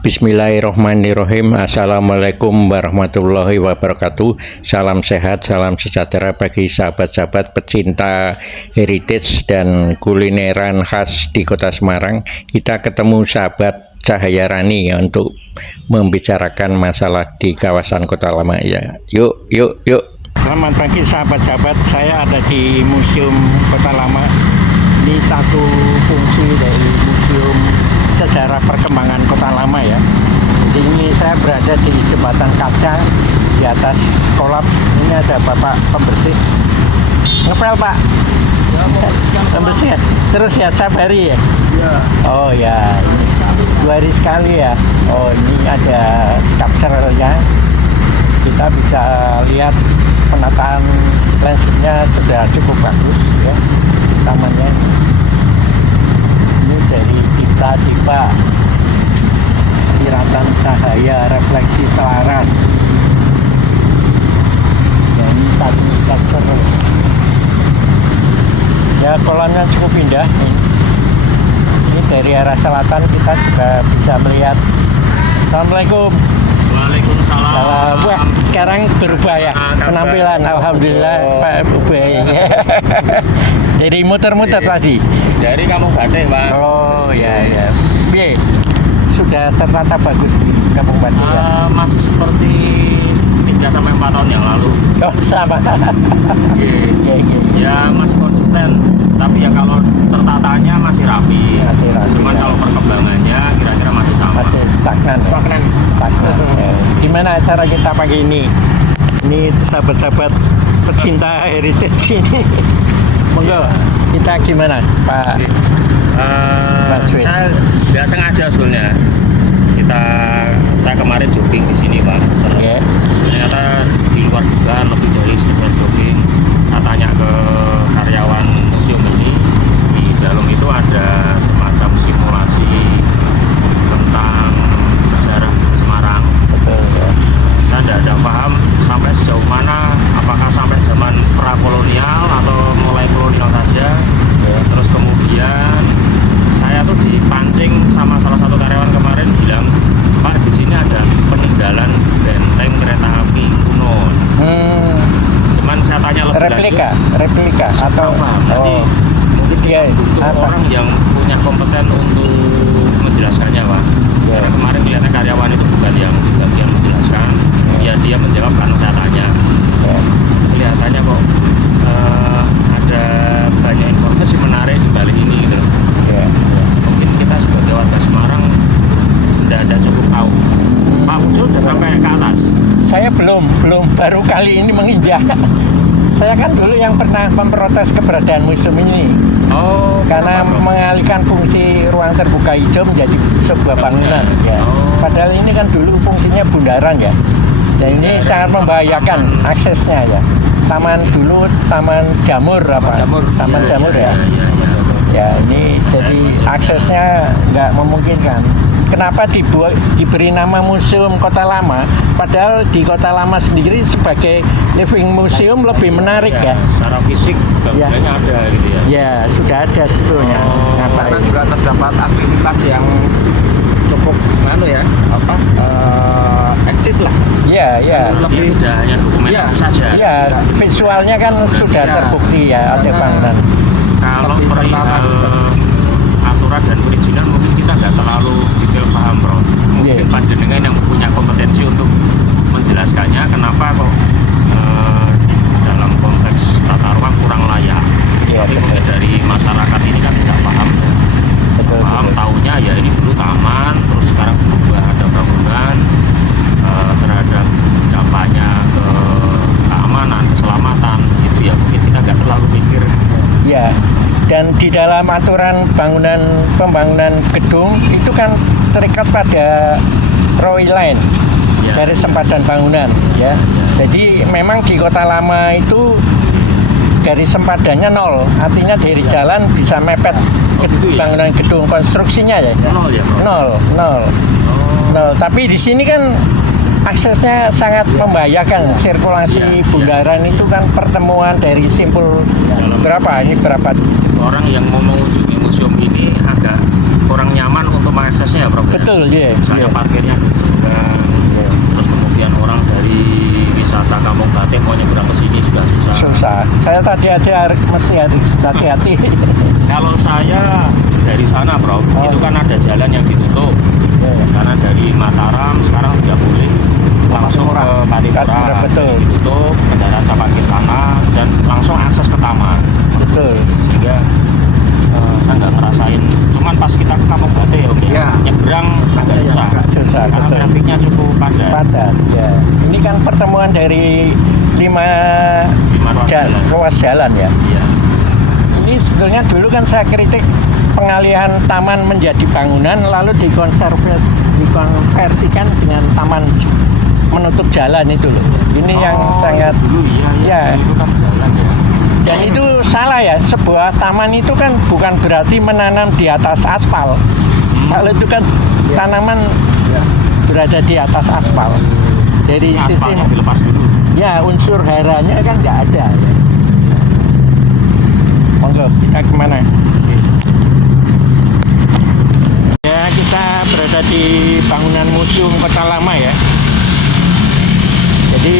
Bismillahirrahmanirrahim. Assalamualaikum warahmatullahi wabarakatuh. Salam sehat, salam sejahtera bagi sahabat-sahabat pecinta heritage dan kulineran khas di Kota Semarang. Kita ketemu sahabat Cahaya Rani ya, untuk membicarakan masalah di kawasan Kota Lama ya. Yuk. Selamat pagi sahabat-sahabat. Saya ada di Museum Kota Lama. Ini satu fungsi dari Museum Sejarah Perkembangan Kota Lama ya. Jadi ini saya berada di jembatan kaca di atas kolap. Ini ada bapak pembersih. Ngepel pak? Ya, pembersih. Terus ya sabari ya? Iya. Oh ya, ini 2 hari sekali ya. Oh ini ada sculpture-nya. Kita bisa lihat penataan landscape-nya sudah cukup bagus ya. Tamannya ini dari Dipa Iratan Cahaya Refleksi Selaras. Ya, ini satu sculpture. Ya kolamnya cukup indah. Ini dari arah selatan kita juga bisa melihat. Assalamualaikum. Waalaikumsalam. Wah, sekarang berubah ya penampilan. Alhamdulillah Pak Ubay. Jadi muter-muter tadi. Dari Kampung Batik, Pak. Oh ya. Piye? Sudah tertata bagus di Kampung Batik ya? Masih seperti 3-4 tahun yang lalu. Oh sama. Iya. Iya. Ya masih konsisten, tapi ya kalau tertatanya masih rapi. Masih rapi, Cuman ya. kalau perkembangannya kira-kira masih sama. Masih stagnan. Stagnan. Ya. Gimana acara kita pagi ini? Ini sahabat-sahabat pecinta heritage ini. Monggo, kita gimana, Pak? Mas Wid. Saya nggak sengaja sebenarnya. Saya kemarin jogging di sini, Pak. Ya. Ternyata di luar dugaan lebih dari sekedar jogging. Saya tanya ke karyawan museum ini, di dalam itu ada semacam simulasi tentang sejarah Semarang. Betul ya. Saya tidak ada paham sampai sejauh mana, apakah sampai zaman prakolonial atau mulai kolonial saja. Ya. Terus kemudian saya tuh dipancing sama salah satu karyawan kemarin bilang, Pak, di sini ada peninggalan benteng kereta api kuno. Cuman saya tanya lebih Replika atau nanti mungkin dia butuh orang yang punya kompeten untuk menjelaskannya, Pak. Ya. Karena kemarin kelihatannya karyawan itu bukan yang di bagian menjelaskan. Ya dia menjawab karena saya tanya. Ya. Kelihatannya kok ada banyak informasi menarik di balik ini gitu. Ya. Mungkin kita sebagai warga Semarang tidak cukup tahu. Pak Ujo sudah sampai ke atas. Saya belum baru kali ini menginjak. Saya kan dulu yang pernah memprotes keberadaan museum ini. Oh, Karena kenapa, Bro? mengalihkan fungsi ruang terbuka hijau menjadi sebuah bangunan ya. Oh. Padahal ini kan dulu fungsinya bundaran ya. Dan ini Bundaran sangat sama membahayakan taman. aksesnya ya. Taman dulu taman jamur apa? Taman Iya, jamur ya. Iya. Ya ini jadi aksesnya nggak memungkinkan. Kenapa diberi nama Museum Kota Lama? Padahal di Kota Lama sendiri sebagai living museum lebih menarik ya. Secara fisik bangunannya ada gitu ya. Ya sudah ada sebetulnya. Oh, Ngapain? Karena juga terdapat aktivitas yang cukup eksis lah. Iya. Lebih tidak hanya dokumentasi saja. Iya, visualnya kan sudah Iya. terbukti ya ada bangunan. Kalau Lebih perihal tertata. aturan dan perizinan mungkin kita nggak terlalu detail paham, Bro. Mungkin Iya. panjenengan yang punya kompetensi untuk menjelaskannya kenapa kok dalam konteks tata ruang kurang layak. Iya, Tapi betul. mungkin dari masyarakat ini kan tidak paham. Betul. Taunya ya ini dulu taman, terus sekarang berubah ada bangunan terhadap dampaknya ke keamanan, keselamatan itu ya mungkin kita nggak terlalu pikir. Ya. Dan di dalam aturan pembangunan gedung itu kan terikat pada Roy Line, Ya. garis sempadan bangunan ya. Jadi memang di Kota Lama itu garis sempadannya 0, artinya dari jalan bisa mepet ke Gitu ya? bangunan gedung konstruksinya ya. 0 ya, Bro? 0. Oh. Tapi di sini kan aksesnya sangat membahayakan. Sirkulasi Iya. bundaran itu kan pertemuan dari simpul berapa orang yang mau mengunjungi museum ini agak kurang nyaman untuk mengaksesnya ya Prof. Betul, iya. Misalnya parkirnya ada di seberang, terus kemudian orang dari wisata Kampung Batik mau nyebrang ke sini juga susah. Susah. Saya tadi aja mesti hati-hati. Kalau saya dari sana Prof, Oh. itu kan ada jalan yang ditutup. Karena dari Mataram sekarang tidak boleh langsung ke Patipura, Betul. ditutup, kendaraan bisa parkir sana dan langsung akses ke taman. Betul. Sehingga saya nggak ngerasain. Cuman pas kita ke Kampung Batik ya, Om, ya, Ya. nyebrang agak Iya, susah. agak susah, Karena betul. trafiknya cukup padat. Padat, ya. Ini kan pertemuan dari 5 Lima ruas jalan. ruas jalan ya. Iya. Ini sebetulnya dulu kan saya kritik pengalihan taman menjadi bangunan lalu dikonversikan dengan taman menutup jalan itu loh. Ini yang Oh, sangat dulu iya, Ya. itu kan jalan ya. dan itu salah ya. Sebuah taman itu kan bukan berarti menanam di atas aspal. Kalau itu kan tanaman berada di atas aspal. Dari Ini sisi aspalnya dilepas dulu. ya unsur haranya kan nggak ada. Monggo kita kemana? Ya kita berada di bangunan museum Kota Lama ya. Jadi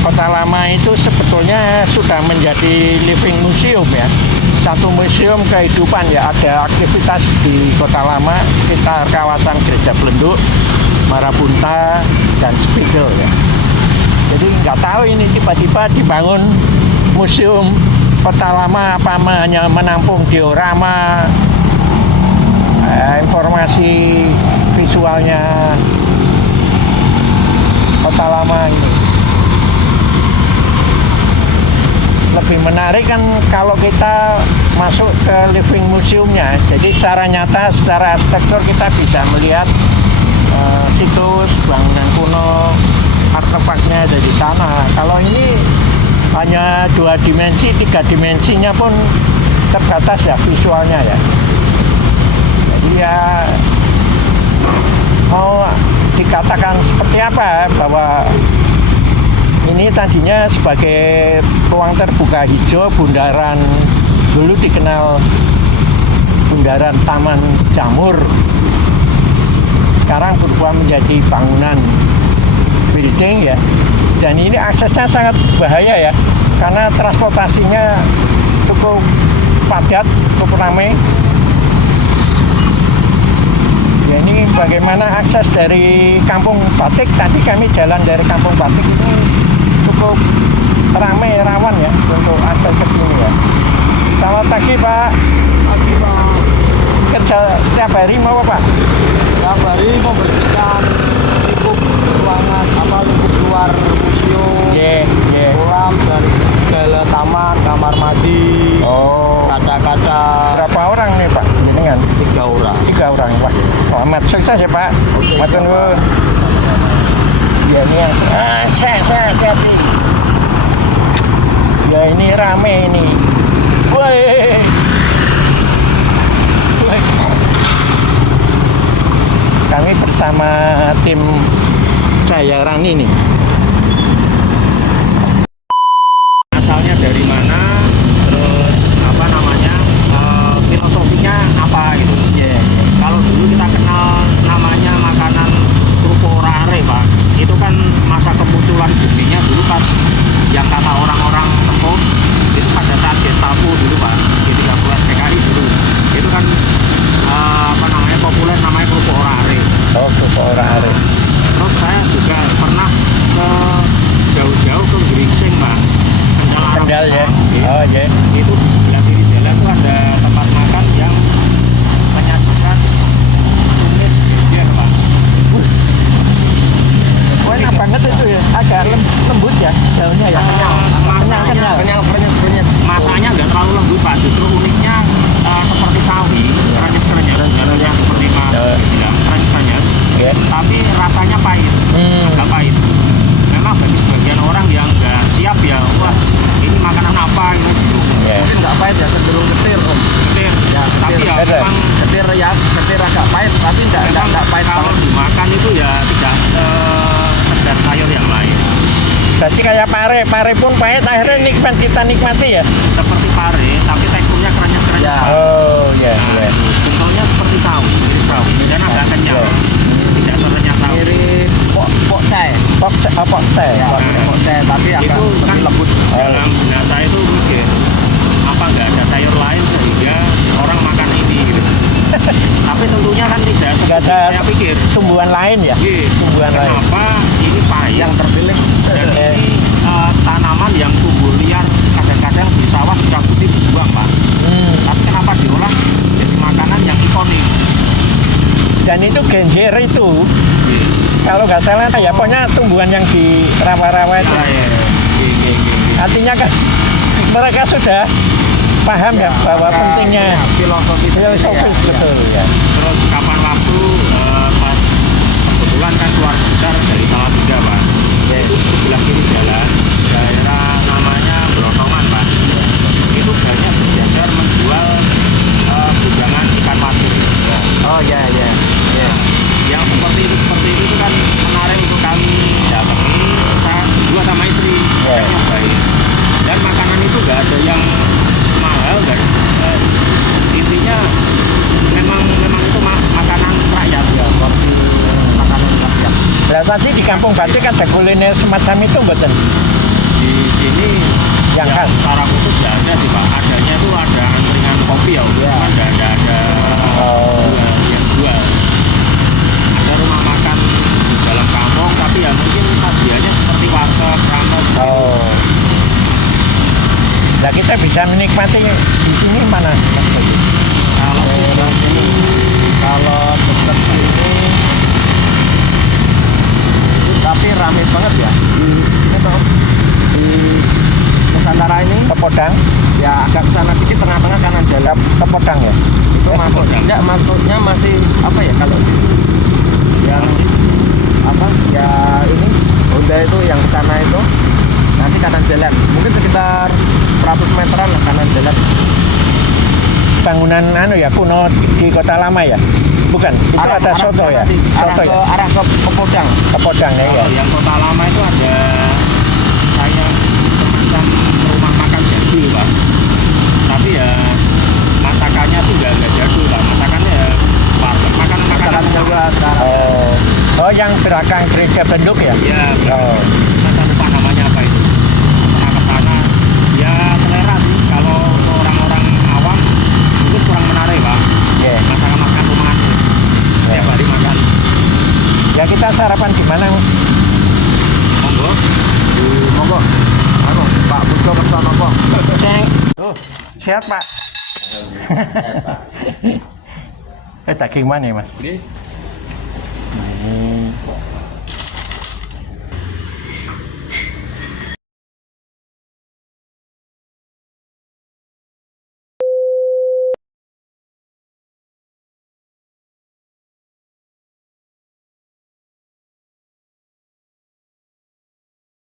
Kota Lama itu sebetulnya sudah menjadi living museum ya. Satu museum kehidupan ya. Ada aktivitas di Kota Lama sekitar kawasan Gereja Belenduk, Marabunta, dan Spiegel ya. Jadi nggak tahu ini tiba-tiba dibangun museum Kota Lama apa hanya menampung diorama, informasi visualnya Kota Lama ini. Lebih menarik kan kalau kita masuk ke living museumnya. Jadi secara nyata, secara arsitektur kita bisa melihat situs bangunan kuno, artefaknya ada di sana. Kalau ini hanya 2 dimensi, 3 dimensinya pun terbatas ya visualnya ya. Jadi ya mau dikatakan seperti apa bahwa ini tadinya sebagai ruang terbuka hijau, bundaran dulu dikenal bundaran Taman Jamur, sekarang berubah menjadi bangunan building ya. Dan ini aksesnya sangat bahaya ya, karena transportasinya cukup padat, cukup ramai. Ya, ini bagaimana akses dari Kampung Batik. Tadi kami jalan dari Kampung Batik ini cukup ramai, rawan ya untuk akses ke sini ya. Selamat pagi Pak. Pagi Pak. Kerja setiap hari mau apa Pak? Setiap hari membersihkan lingkup ruangan lingkup luar museum, kolam dan segala taman, kamar mandi, Oh. kaca-kaca. Berapa orang nih Pak? Jenengan? 3 orang. 3 orang Pak. Selamat sukses ya Pak. Oke, Matur nuwun. Ya ini yang saya hati-hati. Ya ini rame ini. Woi. Kami bersama tim Jaya Rani nih. Asalnya dari mana, terus apa namanya, filosofinya apa gitu. Kalau dulu kita kenal namanya makanan kerupuk orare Pak, itu kan masa kemunculan buminya dulu pas yang kata orang-orang tempuh itu pada saat Gestapo dulu Pak, G13 PKI dulu itu kan apa namanya populer namanya kerupuk orare. Oh, kerupuk orare. Terus saya juga pernah ke jauh-jauh ke Geringsing Pak, Kendal ya. Iya. Oh ya. Itu di sebelah kiri jalan itu ada tempat makan yang menyajikan tumis ya Pak. Oh, enak banget itu ya. Agak lembut ya daunnya ya. Kenyal, krenyes. Masanya nggak terlalu lembut Pak, justru uniknya seperti sawi, krenyes, jalannya seperti Mas bilang, krenyes, Ya. tapi rasanya pahit, agak pahit. Memang bagi sebagian orang yang nggak siap ya, wah ini makanan apa ini gitu. Ya. Mungkin nggak pahit ya, cenderung getir Om. Getir. Ya, Tapi ya getir. memang Getir agak pahit, tapi nggak pahit kalau banget. dimakan itu ya tidak sekedar sayur yang lain. Berarti kayak pare pun pahit, akhirnya kita nikmati ya. Seperti pare, tapi teksturnya krenyes Ya. Oh, ya, ya. Bentuknya seperti sawi, mirip sawi dan agak kenyal. Tidak serenyah sawi. Mirip pok teh. Pok teh. Ya, mirip pok teh tapi agak Itu kan lebih lembut. dalam benak saya itu mikir apa nggak ada sayur lain sehingga orang makan ini gitu. Tapi tentunya kan tidak Nggak seperti ada saya pikir. tumbuhan lain ya? Iya. Tumbuhan lain. Kenapa ini pahit Yang terpilih dan ini tanaman yang tumbuh liar kadang-kadang di sawah sudah putih dibuang Pak. Tapi kenapa diolah jadi makanan yang ikonik? Dan itu genjer itu, kalau nggak salah ya pokoknya tumbuhan yang di rawa-rawa itu. Ah, iya. Artinya kan mereka sudah paham ya bahwa pentingnya filosofis filosofis betul ya. Terus kapan waktu pas kebetulan kan keluarga besar dari Salatiga Pak. Itu sebelah kiri jalan daerah namanya Blonongan Pak. Itu banyak berjajar menjual bujangan ikan wader. Oh ya ya. Yang seperti itu kan menarik untuk kami datangi, saya berdua sama istri nyobain. Dan makanan itu nggak ada yang mahal kan. Intinya memang itu makanan rakyat ya, porsi makanan rakyat. Nah tadi di Kampung Batik ada kuliner semacam itu betul? Di sini Yang khas? secara khusus nggak ada sih Pak. Adanya itu ada angkringan kopi ya, ada yang jual. Ada rumah makan di dalam kampung, tapi ya mungkin sajiannya seperti warteg, rames. Oh. Nah kita bisa menikmati di sini mana? Kalau Kalau seperti ini itu tapi rame banget ya di ini tuh di Nusantara ini Kepodang, ya agak kesana dikit tengah-tengah kanan jalan Kepodang ya? itu masuk Kepodang. enggak masuknya masih apa ya kalau di yang apa ya ini Honda itu yang kesana itu nanti kanan jalan mungkin sekitar 100 meteran lah kanan jalan. Bangunan anu ya kuno di Kota Lama ya? Bukan, itu ada soto ya? Soto ya? arah ke Kepodang. Kepodang ya? Kalau yang Kota Lama itu ada kayak semacam rumah makan jadul Pak. Tapi ya masakannya tuh nggak jadul Pak. Masakannya ya warteg, makanan Jawa sekarang. Oh, yang belakang gereja Benduk ya? Ya, Oh. saya lupa namanya apa itu. Pernah ke sana, ya selera sih. Kalau untuk orang-orang awam mungkin kurang menarik Pak. Iya. Masakan rumahan setiap hari makan. Ya kita sarapan di mana? Monggo. Monggo. Anu, Pak Pujo pesan apa? Ceng. Oh, sehat Pak. Daging mana ya Mas? Ini